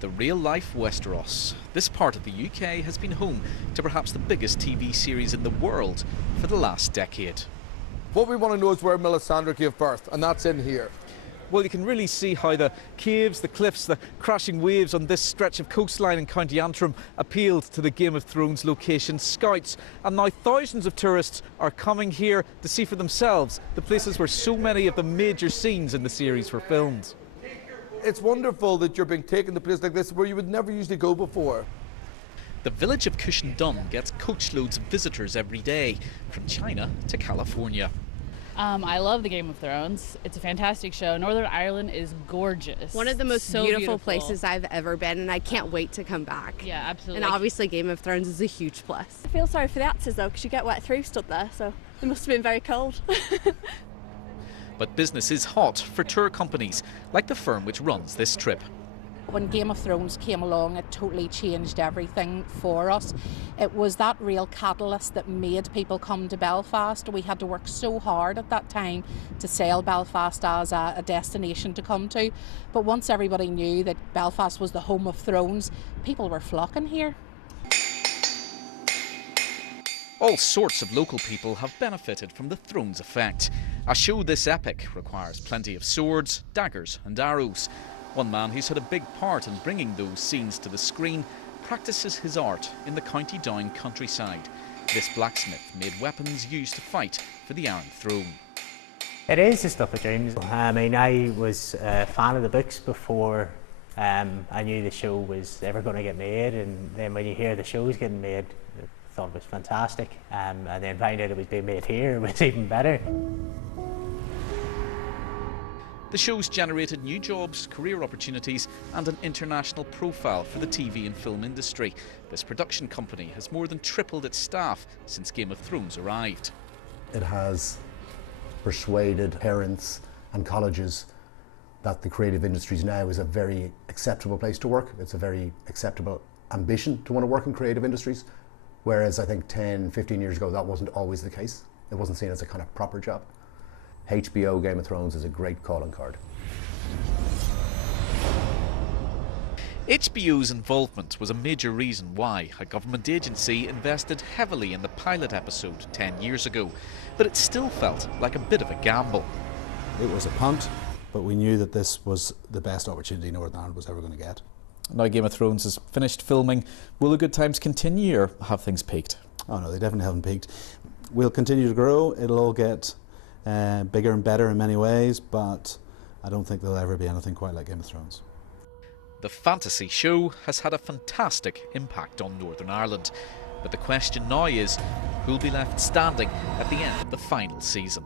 The real-life Westeros. This part of the UK has been home to perhaps the biggest TV series in the world for the last decade. What we want to know is where Melisandre gave birth, and that's in here. Well, you can really see how the caves, the cliffs, the crashing waves on this stretch of coastline in County Antrim appealed to the Game of Thrones location scouts. And now thousands of tourists are coming here to see for themselves the places where so many of the major scenes in the series were filmed. It's wonderful that you're being taken to places like this where you would never usually go before. The village of Cushendun gets coachloads of visitors every day, from China to California. I love the Game of Thrones. It's a fantastic show. Northern Ireland is gorgeous. One of the most beautiful places I've ever been, and I can't wait to come back. Yeah, absolutely. And obviously Game of Thrones is a huge plus. I feel sorry for the actors though, because you get wet through stood there, so it must have been very cold. But business is hot for tour companies, like the firm which runs this trip. When Game of Thrones came along, it totally changed everything for us. It was that real catalyst that made people come to Belfast. We had to work so hard at that time to sell Belfast as a destination to come to. But once everybody knew that Belfast was the home of Thrones, people were flocking here. All sorts of local people have benefited from the Thrones effect. A show this epic requires plenty of swords, daggers and arrows. One man who's had a big part in bringing those scenes to the screen practices his art in the County Down countryside. This blacksmith made weapons used to fight for the Iron Throne. It is the stuff of dreams. I mean, I was a fan of the books before I knew the show was ever going to get made, and then when you hear the show's getting made, I thought it was fantastic, and then find out it was being made here was even better. The show's generated new jobs, career opportunities and an international profile for the TV and film industry. This production company has more than tripled its staff since Game of Thrones arrived. It has persuaded parents and colleges that the creative industries now is a very acceptable place to work. It's a very acceptable ambition to want to work in creative industries, whereas I think 10, 15 years ago that wasn't always the case. It wasn't seen as a kind of proper job. HBO Game of Thrones is a great calling card. HBO's involvement was a major reason why a government agency invested heavily in the pilot episode 10 years ago, but it still felt like a bit of a gamble. It was a punt, but we knew that this was the best opportunity Northern Ireland was ever going to get. Now Game of Thrones has finished filming. Will the good times continue or have things peaked? Oh no, they definitely haven't peaked. We'll continue to grow. It'll all get bigger and better in many ways, but I don't think there'll ever be anything quite like Game of Thrones. The fantasy show has had a fantastic impact on Northern Ireland, but the question now is, who'll be left standing at the end of the final season?